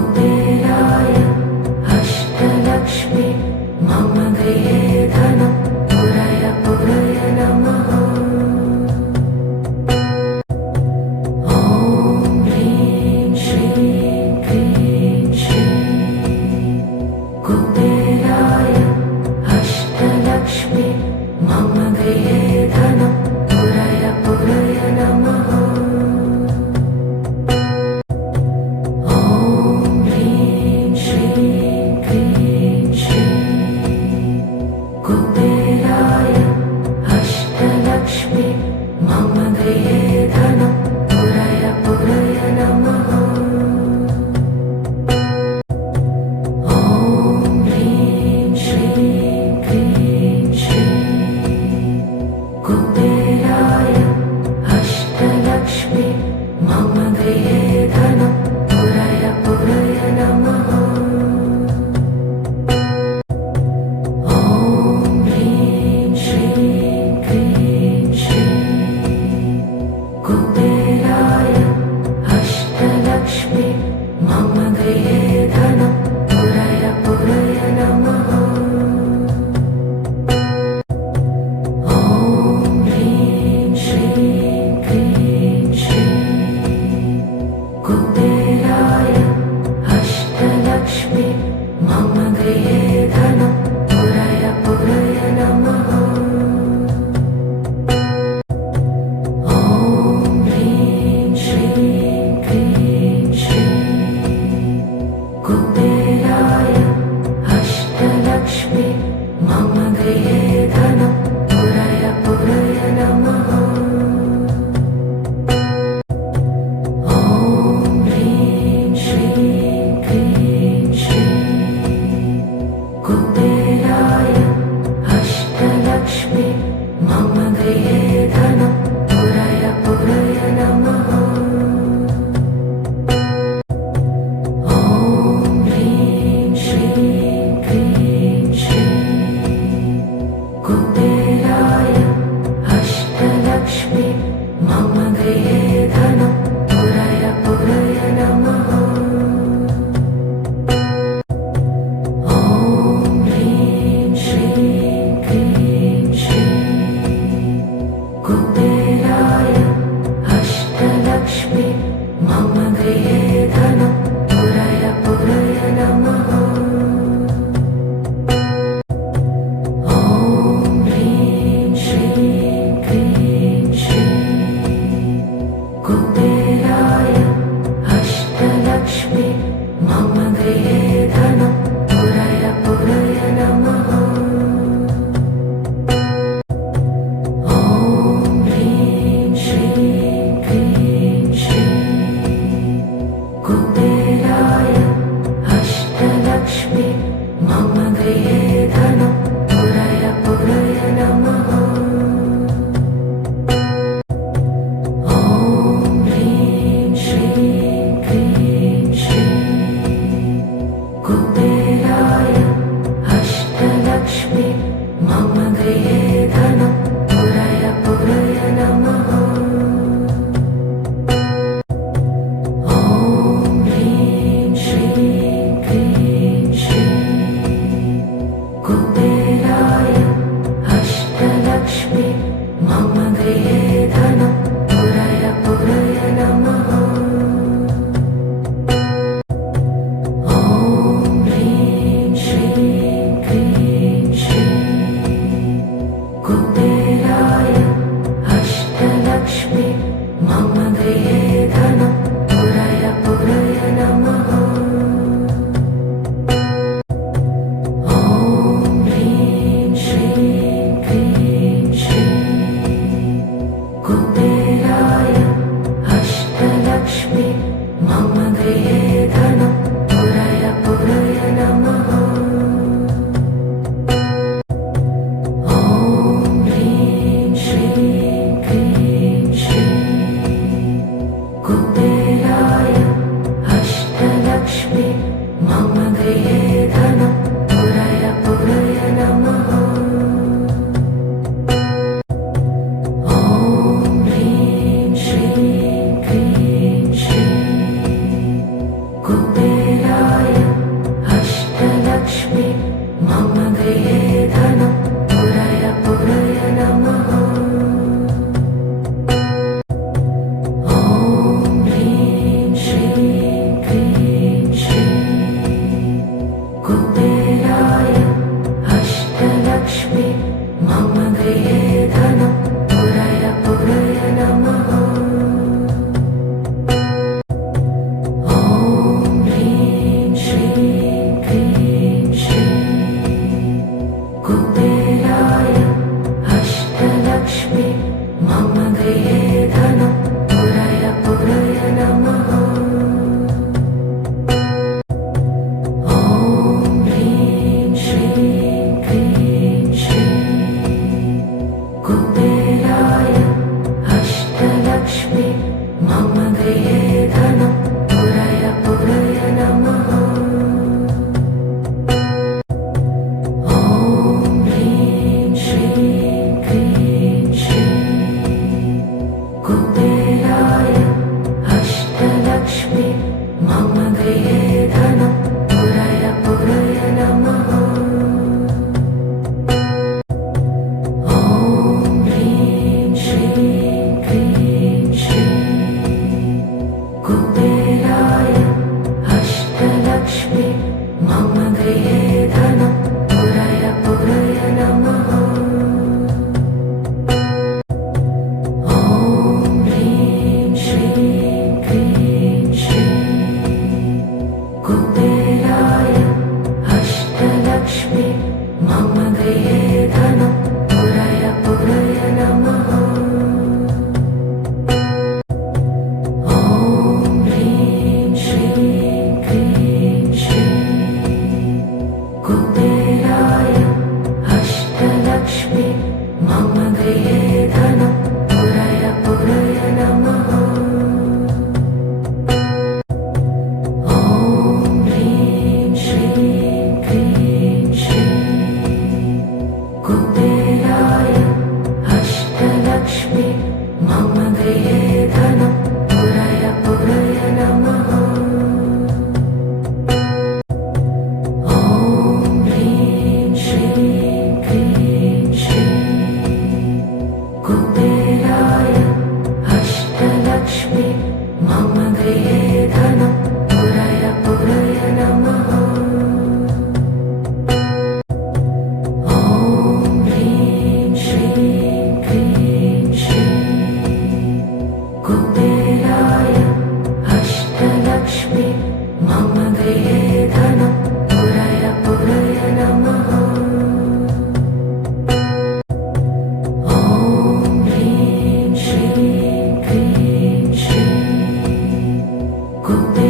कुबेराय अष्टलक्ष्मी मम गृहे धनं पुरय पुरय नमः। ॐ ह्रीं श्रीं क्रीं श्रीं कुबेराय अष्टलक्ष्मी मम गृहे धनं पुरय पुरय नमः। ॐ ह्रीं श्रीं क्रीं श्रीं कुबेराय अष्टलक्ष्मी मम गृहे धनं पुरय पुरय नमः। ॐ ह्रीं श्रीं क्रीं श्रीं कुबेराय अष्टलक्ष्मी मम गृहे धनं पुरय पुरय नमः। ॐ ह्रीं श्रीं क्रीं श्रीं कुबेराय अष्टलक्ष्मी मम गृहे धनं पुरय पुरय नमः। ॐ ह्रीं श्रीं क्रीं श्रीं कुबेराय अष्टलक्ष्मी मम गृहे धनं पुरय पुरय नमः। ॐ ह्रीं श्रीं क्रीं श्रीं कुबेराय अष्टलक्ष्मी मम गृहे धनं पुरय पुरय नमः। ॐ ह्रीं श्रीं क्रीं श्रीं कुबेराय अष्टलक्ष्मी मम गृहे धनं पुरय पुरय नमः। ॐ ह्रीं कुबेराय अष्टलक्ष्मी मम गृहे धनं पुरय पुरय नमः ॐ ह्रीं श्रीं क्रीं श्रीं कुबेराय अष्टलक्ष्मी मम गृहे धनं पुरय पुरय नमः ॐ ह्रीं श्रीं क्रीं श्रीं कुबेराय अष्टलक्ष्मी मम गृहे धनं पुरय पुरय नमः ॐ ह्रीं श्रीं क्रीं श्रीं कुबेराय अष्टलक्ष्मी मम गृहे धनं पुरय पुरय नमः ॐ ह्रीं श्रीं क्रीं श्रीं कुबेराय अष्टलक्ष्मी मम गृहे धनं पुरय पुरय नमः ॐ ह्रीं श्रीं क्रीं श्रीं कुबेराय